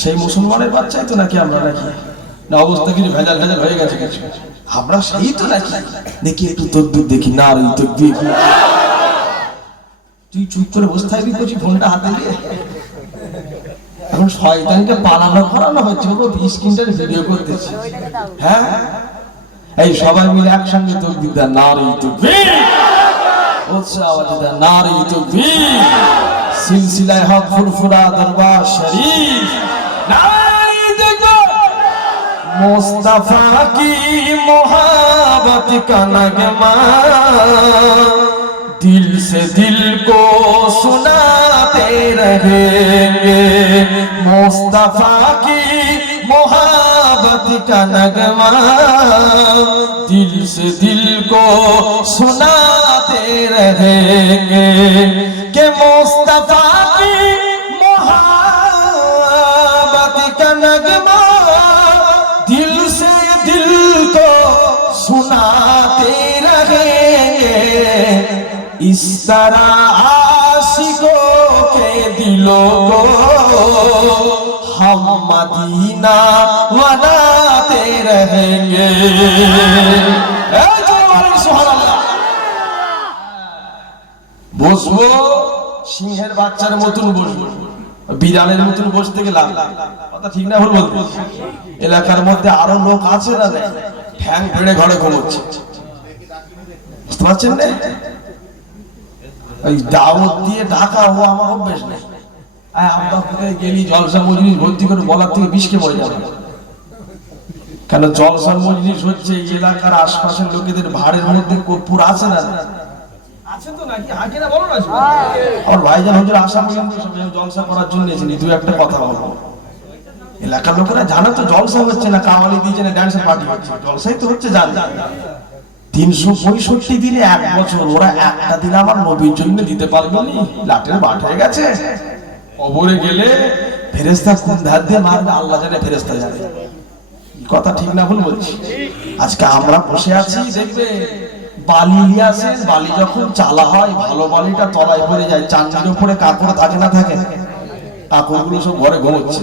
সেই মুসলমানের বাচ্চাই তো নাকি আমরা নাকি? না, অবস্থা কিছু ভেজাল ভেজাল হয়ে গেছে। আমরা সেই তো নাকি? দেখি একটু তদ্দুর দেখি। না তদ্দুর তুই চুপ করে বসে থাকবি করছি ফোনটা হাতে দিয়ে এখন শয়তানকে পালানো করানো হচ্ছে ভিডিও হ্যাঁ? এই সবাই মিলে একসঙ্গে তকবির দেন। নারী তকবির উৎসাহ সিলসিলায় হক ফুরফুরা দরবার শরীফ। मुस्तफा की मोहब्बत का नगमा दिल से दिल को सुनाते रहेंगे मुस्तफा की मोहब्बत का नगमा दिल से दिल को सुनाते रहेंगे कि मुस्तफा की मोहब्बत का नगमा কে দিল গো? মদিনা রহেঙ্গে। বসবো, সিংহের বাচ্চার মতন বসবো, বিড়ালের মতন বসতে গেলাম। কথা ঠিক না ভুল এলাকার মধ্যে আরও লোক আছে না ঠ্যাং ফেড়ে ঘরে ঘুমোচ্ছে। বুঝতে পারছেন না? ওই দাওয়াত দিয়ে ঢাকা ও আমার অভ্যেস নেই। আয় আমরা কোথায় গেলি? জলসা মজলিস ভর্তি করে বলার থেকে বিষকে মরে যাবে। কেন জলসা মজলিস হচ্ছে এই এলাকার আশপাশের লোকেদের ভাড়ের মধ্যে কর্পূর আছে না? আমার ভাইজান হুজুর পর্যন্ত জলসা করার জন্য এসেনি তুই একটা কথা বলব এলাকার লোকেরা জানে তো জলসা হচ্ছে না কাওয়ালি দিয়েছে না ড্যান্সের পার্টি হচ্ছে। জলসাই তো হচ্ছে জানে। তিনশো পঁয়ষট্টি দিনে এক বছর ওরা একটা দিন আমার নবীর জন্য দিতে পারবে নি। লাটের বাট হয়ে গেছে। কবরে গেলে ফেরেস্তা কোন ধার দিয়ে মারবে, আল্লাহ জানে ফেরেস্তা জানে। কথা ঠিক না ভুল বলছি। আজকে আমরা বসে আছি, দেখবে, বালি নিয়ে বালি যখন চালা হয়, ভালো বালিটা তলায় পড়ে যায় চান্দির উপরে কাপড় থাকে না থাকে, কাপড়গুলো সব ঘরে ঘুমোচ্ছে।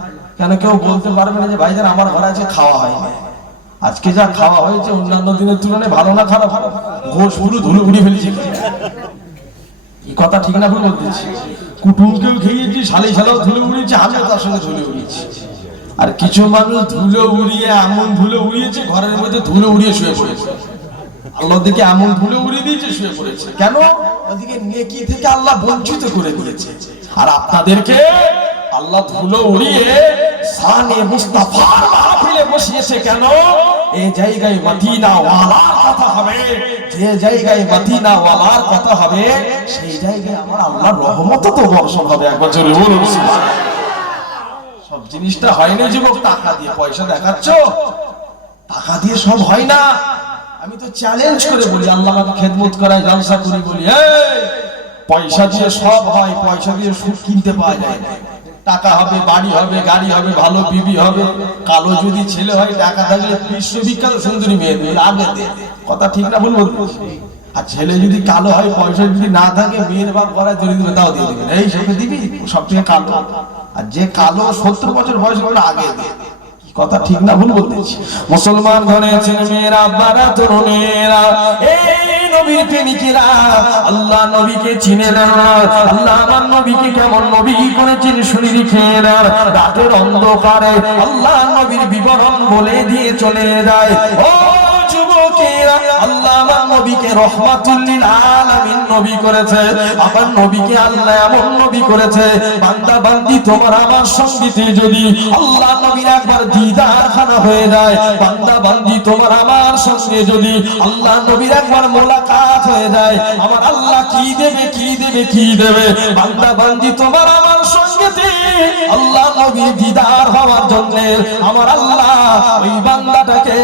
কেন কেউ বলতে পারবে না যে, ভাইজান, আমার ঘরে আছে খাওয়া হয়নি। আজকে যা খাওয়া হয়েছে, অন্যান্য দিনের তুলনায় ভালো না খারাপ? ঘোষ পুরো ধুলো উড়িয়ে ফেলেছে। এই কথা ঠিক না ভুল বলতেছি। কুটুমকেও খেয়েছি, শালি শালাও ধুলো উড়িয়েছে, আমিও তার সঙ্গে ধুলো উড়িয়েছি। আর কিছু মানুষ ধুলো উড়িয়ে এমন ধুলো উড়িয়েছে, ঘরের মধ্যে ধুলো উড়িয়ে শুয়ে পড়েছে। আল্লাহ দিকে এমন ধুলো উড়িয়ে দিয়েছে, শুয়ে পড়েছে। কেন? ওদিকে নেকি থেকে আল্লাহ বঞ্চিত করে দিয়েছে। আর আপনাদেরকে আল্লাহ ধুলো উড়িয়ে সানে মুস্তাফার মাহফিলে বসিয়েছে কেন? এই জায়গায় মদিনা ওয়ালার কথা হবে। যে জায়গায় মদিনা ওয়ালার কথা হবে, সেই জায়গায় আমার আল্লাহর রহমত তো বর্ষণ হবে। একবার জোরে বলুন সব জিনিসটা হয় না যুবক, টাকা দিয়ে পয়সা দেখাচ্ছ? টাকা দিয়ে সব হয় না। আমি তো চ্যালেঞ্জ করে বলি, আল্লাহ আমাকে খেদমত করায়, জলসা করি বলি পয়সা দিয়ে সব হয়, পয়সা দিয়ে সুখ কিনতে পাওয়া যায় না। টাকা হবে, বাড়ি হবে, গাড়ি হবে, ভালো বিবি হবে। কালো যদি ছেলে হয়, টাকা থাকলে বিশ্ববিখ্যাত সুন্দরী মেয়ে আগে কথা ঠিক না বলব আর ছেলে যদি কালো হয়, পয়সা যদি না থাকে, মেয়ের বাপ করায় ধরে দিবে, তাও দিয়ে দিবে। এই সবকে দিবি? সব থেকে কালো। আর যে কালো সত্তর বছর বয়স করে আগে দে। কি কথা ঠিক না ভুল বলতেছি? মুসলমান ঘরে ছেলে মেয়েরা আব্বারা তরুণেরা। এই নবীর আল্লাহ নবীকে চিনে আল্লাহ আমার নবীকে কেমন নবী করেছেন শুনি রেখে রাতের অন্ধকারে আল্লাহ নবীর বিবরণ বলে দিয়ে চলে যায়। ও করেছে। তোমার আমার যদি আল্লাহ নবীর একবার দিদার খানা হয়ে যায়। বান্দা, বান্দি, তোমার আমার সঙ্গে যদি আল্লাহ নবীর একবার মোলাকাত হয়ে যায়, আমার আল্লাহ কি দেবে কি দেবে কি দেবে? বান্দা, বান্দি, তোমার আমার সঙ্গেতে আল্লাহ নবীর দিদার হওয়ার জন্য আমার আল্লাহ ওই বান্দাটাকে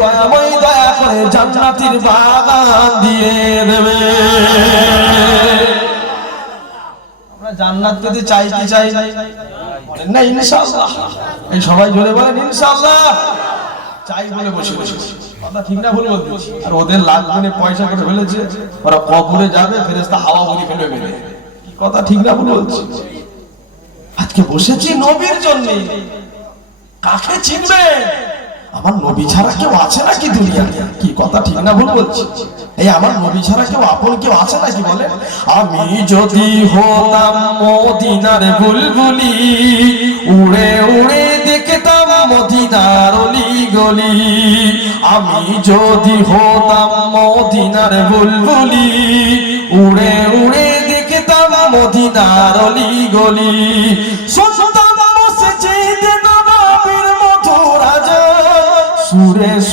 দয়াময় দয়া করে জান্নাতের বাগান দিয়ে দেবে। আমরা জান্নাত পেতে চাই কি চাই বলেন না, ইনশাআল্লাহ। এই সবাই জোরে বলেন, ইনশাআল্লাহ। চাই বলে বসে বসে। কথা ঠিক না বলে বলছি। আর ওদের লাখ গুণে পয়সা করে ফেলেছে, ওরা কবরে যাবে ফেরেস্তা হাওয়া বলি ফেলে ফেলে কথা ঠিক না বলে বলছি? আজকে বসেছি নবীর জন্য। কাকে চিনবে? আমার নবী ছাড়া কেউ আছে নাকি দুনিয়াতে কি কথা ঠিক না ভুল বলছি? এই আমার নবী ছাড়া কেউ, আপন কেউ আছে নাকি বলে আমি যদি হতাম মদিনার বুলবুলি উড়ে উড়ে দেখতাম মদিনার অলি গলি আমি যদি হতাম মদিনার বুলবুলি উড়ে উড়ে দেখতাম মদিনার অলি গলি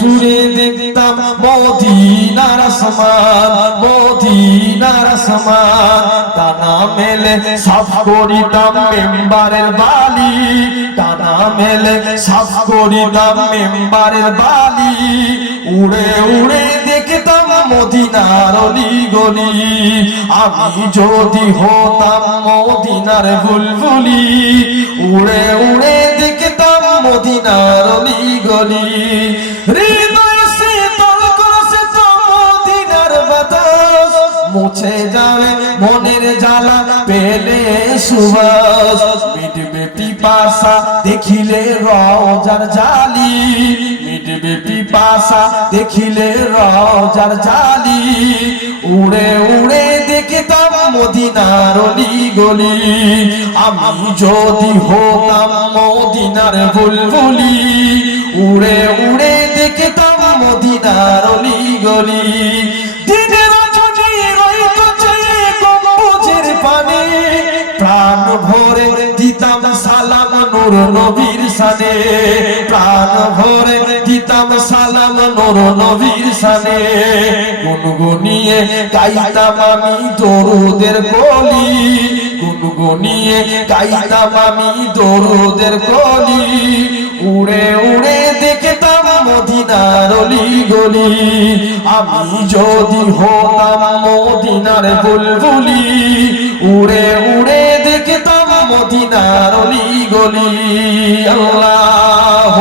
সুরে দেখতাম, মদিনার সমান মদিনার সমান টানা মেলে সাফ করিতাম মেম্বারের বালি, টানা মেলে সাফ করিতাম মেম্বারের বালি। উড়ে উড়ে দেখতাম মদিনার গলি আমি যদি হতাম মদিনার বুলবুলি, উড়ে উড়ে দেখতাম মদিনার গলি জ্বালা পেলে সুবাস। মিটবে পিপাসা, দেখিলে রওজার জালি। মিটবে পিপাসা, দেখিলে রওজার জালি। উড়ে উড়ে দেখতাম মদিনার অলি গলি আমি যদি হতাম মদিনার বুলবুলি, উড়ে উড়ে দেখতাম মদিনার অলি গলি নূর নবীর সানে প্রাণ ভরে দিতাম সালাম নূর নবীর সানে গুনগুনিয়ে গাইতাম আমি দরুদের কলি, গুনগুনিয়ে গাইতাম আমি দরুদের কলি। উড়ে উড়ে দেখতাম মদিনার অলি গলি আমি যদি হতাম মদিনার বুলবুলি, উড়ে উড়ে দেখতাম মদিনার অলি গলি আল্লাহ